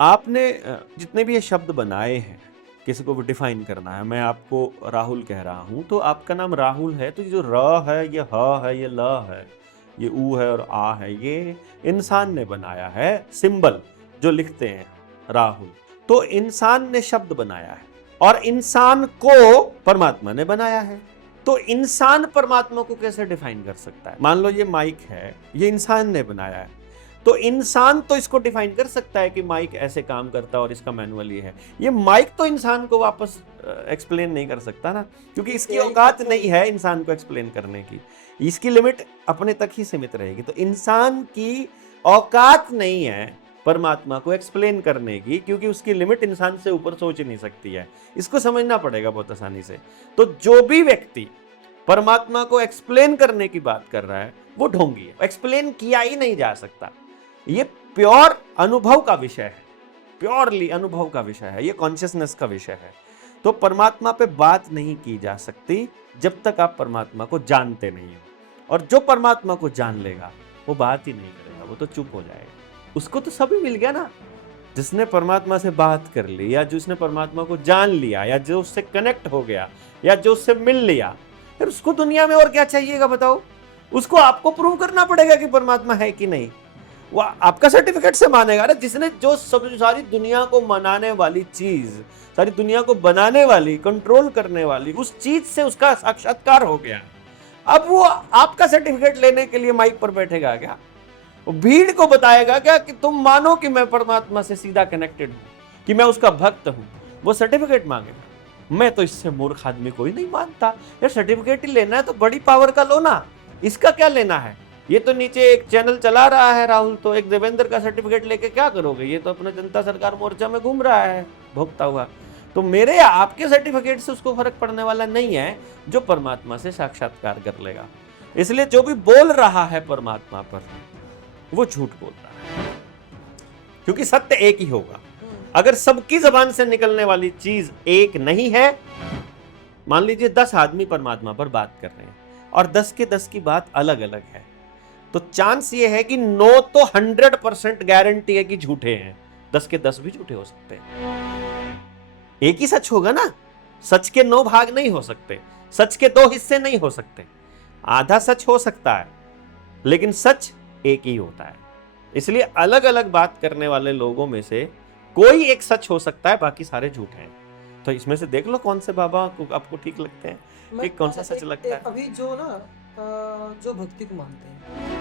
आपने जितने भी ये शब्द बनाए हैं, किसी को भी डिफाइन करना है, मैं आपको राहुल कह रहा हूँ, तो आपका नाम राहुल है, तो ये जो र है, ये ह है, ये ल है, ये ऊ है और आ है, ये इंसान ने बनाया है। सिंबल जो लिखते हैं राहुल, तो इंसान ने शब्द बनाया है और इंसान को परमात्मा ने बनाया है। तो इंसान परमात्मा को कैसे डिफाइन कर सकता है? मान लो ये माइक है, ये इंसान ने बनाया है, तो इंसान तो इसको डिफाइन कर सकता है कि माइक ऐसे काम करता है और इसका मैनुअल ये है। ये माइक तो इंसान को वापस एक्सप्लेन नहीं कर सकता ना, क्योंकि इसकी औकात नहीं है इंसान को एक्सप्लेन करने की। इसकी लिमिट अपने तक ही सीमित रहेगी। तो इंसान की औकात नहीं है परमात्मा को एक्सप्लेन करने की, क्योंकि उसकी लिमिट इंसान से ऊपर सोच ही नहीं सकती है। इसको समझना पड़ेगा बहुत आसानी से। तो जो भी व्यक्ति परमात्मा को एक्सप्लेन करने की बात कर रहा है वो ढोंगी है, एक्सप्लेन किया ही नहीं जा सकता। ये प्योर अनुभव का विषय है, प्योरली अनुभव का विषय है, ये कॉन्शियसनेस का विषय है। तो परमात्मा पे बात नहीं की जा सकती जब तक आप परमात्मा को जानते नहीं हो। और जो परमात्मा को जान लेगा वो बात ही नहीं करेगा, वो तो चुप हो जाएगा। उसको तो सभी मिल गया ना, जिसने परमात्मा से बात कर ली, या जिसने परमात्मा को जान लिया, या जो उससे कनेक्ट हो गया, या जो उससे मिल लिया, फिर उसको दुनिया में और क्या चाहिएगा बताओ? उसको आपको प्रूव करना पड़ेगा कि परमात्मा है कि नहीं। वो आपका सर्टिफिकेट से मानेगा ना। जिसने जो सब सारी दुनिया को मनाने वाली चीज, सारी दुनिया को बनाने वाली, कंट्रोल करने वाली उस चीज से उसका साक्षात्कार हो गया, अब वो आपका सर्टिफिकेट लेने के लिए माइक पर बैठेगा क्या? वो भीड़ को बताएगा क्या कि तुम मानो कि मैं परमात्मा से सीधा कनेक्टेड हूं, कि मैं उसका भक्त हूं? वो सर्टिफिकेट मांगेगा। मैं तो इससे मूर्ख आदमी कोई नहीं मानता यार। सर्टिफिकेट ही लेना है तो बड़ी पावर का लो ना, इसका क्या लेना है? ये तो नीचे एक चैनल चला रहा है राहुल, तो एक देवेंद्र का सर्टिफिकेट लेके क्या करोगे? ये तो अपने जनता सरकार मोर्चा में घूम रहा है भोगता हुआ। तो मेरे या आपके सर्टिफिकेट से उसको फर्क पड़ने वाला नहीं है, जो परमात्मा से साक्षात्कार कर लेगा। इसलिए जो भी बोल रहा है परमात्मा पर, वो झूठ बोल रहा है, क्योंकि सत्य एक ही होगा। अगर सबकी जबान से निकलने वाली चीज एक नहीं है, मान लीजिए 10 आदमी परमात्मा पर बात कर रहे हैं और 10 के 10 की बात अलग अलग है, तो चांस ये है कि 9 तो 100% गारंटी है कि झूठे हैं, 10 के 10 भी झूठे हो सकते हैं। एक ही सच होगा ना, सच के 9 भाग नहीं हो सकते, सच के 2 हिस्से नहीं हो सकते। आधा सच हो सकता है लेकिन सच एक ही होता है। इसलिए अलग अलग बात करने वाले लोगों में से कोई एक सच हो सकता है, बाकी सारे झूठ हैं। तो इसमें से देख लो कौन से बाबा आपको ठीक लगते हैं, कि कौन सा सच लगता है। अभी जो ना जो भक्ति को मानते हैं